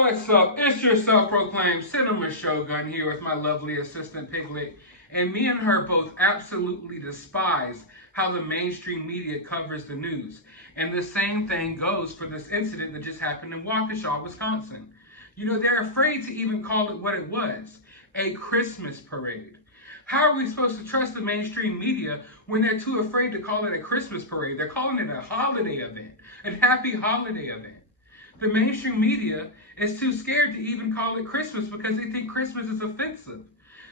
What's up? It's your self-proclaimed cinema shogun here with my lovely assistant Piglet, and me and her both absolutely despise how the mainstream media covers the news. And the same thing goes for this incident that just happened in Waukesha, Wisconsin. You know, they're afraid to even call it what it was, a Christmas parade. How are we supposed to trust the mainstream media when they're too afraid to call it a Christmas parade? They're calling it a holiday event, a happy holiday event. The mainstream media is too scared to even call it Christmas because they think Christmas is offensive.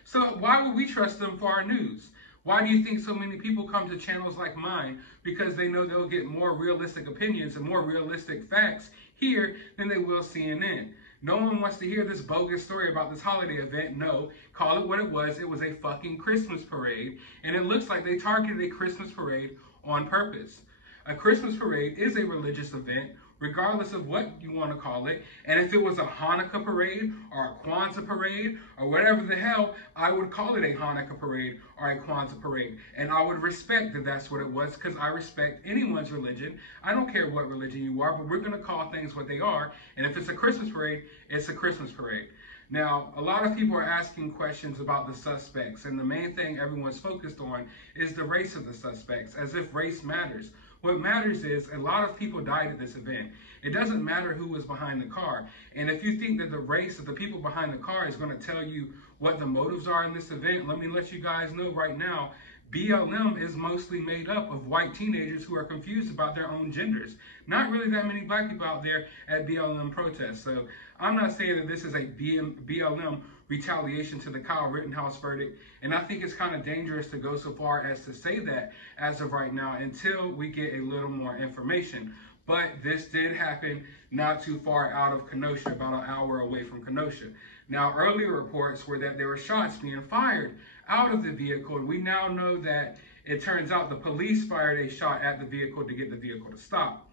So why would we trust them for our news? Why do you think so many people come to channels like mine? Because they know they'll get more realistic opinions and more realistic facts here than they will CNN. No one wants to hear this bogus story about this holiday event. No, call it what it was. It was a fucking Christmas parade. And it looks like they targeted a Christmas parade on purpose. A Christmas parade is a religious event, regardless of what you want to call it. And if it was a Hanukkah parade or a Kwanzaa parade or whatever the hell, I would call it a Hanukkah parade or a Kwanzaa parade. And I would respect that that's what it was because I respect anyone's religion. I don't care what religion you are, but we're going to call things what they are. And if it's a Christmas parade, it's a Christmas parade. Now, a lot of people are asking questions about the suspects, and the main thing everyone's focused on is the race of the suspects, as if race matters. What matters is a lot of people died at this event. It doesn't matter who was behind the car. And if you think that the race of the people behind the car is going to tell you what the motives are in this event, let me let you guys know right now, BLM is mostly made up of white teenagers who are confused about their own genders. Not really that many black people out there at BLM protests. So I'm not saying that this is a BLM retaliation to the Kyle Rittenhouse verdict. And I think it's kind of dangerous to go so far as to say that as of right now until we get a little more information. But this did happen not too far out of Kenosha, about an hour away from Kenosha. Now, earlier reports were that there were shots being fired out of the vehicle. We now know that it turns out the police fired a shot at the vehicle to get the vehicle to stop.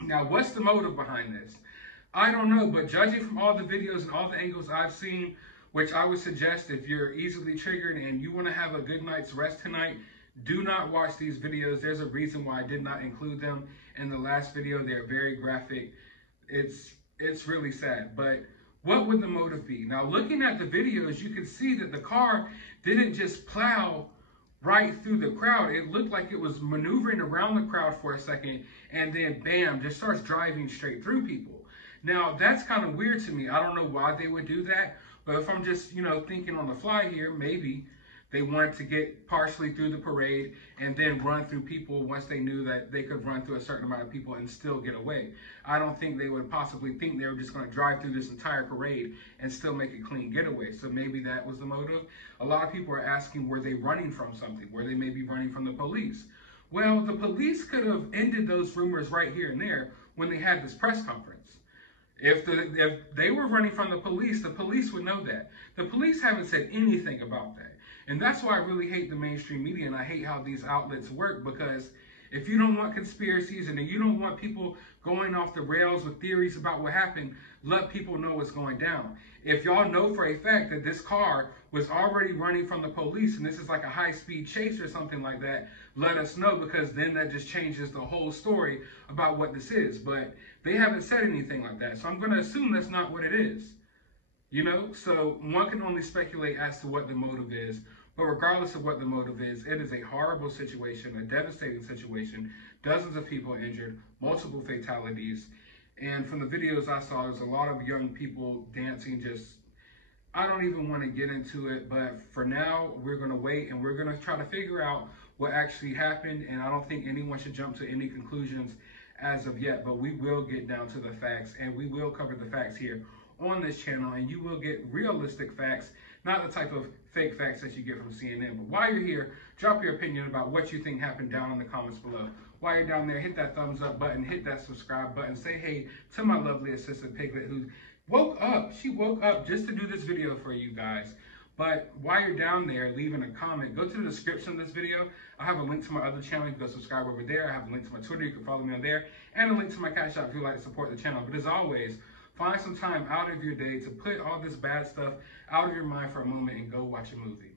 Now, what's the motive behind this? I don't know, but judging from all the videos and all the angles I've seen, which I would suggest if you're easily triggered and you want to have a good night's rest tonight, do not watch these videos. There's a reason why I did not include them in the last video. They're very graphic. It's really sad, but what would the motive be? Now, looking at the videos, you can see that the car didn't just plow right through the crowd. It looked like it was maneuvering around the crowd for a second and then bam, just starts driving straight through people. Now, that's kind of weird to me. I don't know why they would do that, but if I'm just, thinking on the fly here, maybe they wanted to get partially through the parade and then run through people once they knew that they could run through a certain amount of people and still get away. I don't think they would possibly think they were just going to drive through this entire parade and still make a clean getaway. So maybe that was the motive. A lot of people are asking, were they running from something? Were they maybe running from the police? Well, the police could have ended those rumors right here and there when they had this press conference. If they were running from the police would know that. The police haven't said anything about that. And that's why I really hate the mainstream media and I hate how these outlets work, because if you don't want conspiracies and you don't want people going off the rails with theories about what happened, let people know what's going down. If y'all know for a fact that this car was already running from the police and this is like a high-speed chase or something like that, let us know, because then that just changes the whole story about what this is. But they haven't said anything like that, so I'm going to assume that's not what it is. So one can only speculate as to what the motive is. But regardless of what the motive is, it is a horrible situation, a devastating situation. Dozens of people injured, multiple fatalities. And from the videos I saw, there's a lot of young people dancing. I don't even want to get into it. But for now, we're going to wait and we're going to try to figure out what actually happened. And I don't think anyone should jump to any conclusions as of yet. But we will get down to the facts and we will cover the facts here on this channel. And you will get realistic facts, not the type of fake facts that you get from CNN. But while you're here, drop your opinion about what you think happened down in the comments below. While you're down there, hit that thumbs up button, hit that subscribe button, say hey to my lovely assistant Piglet who woke up. She woke up just to do this video for you guys. But while you're down there leaving a comment, go to the description of this video. I have a link to my other channel. You can go subscribe over there. I have a link to my Twitter. You can follow me on there. And a link to my CashApp if you'd like to support the channel. But as always, find some time out of your day to put all this bad stuff out of your mind for a moment and go watch a movie.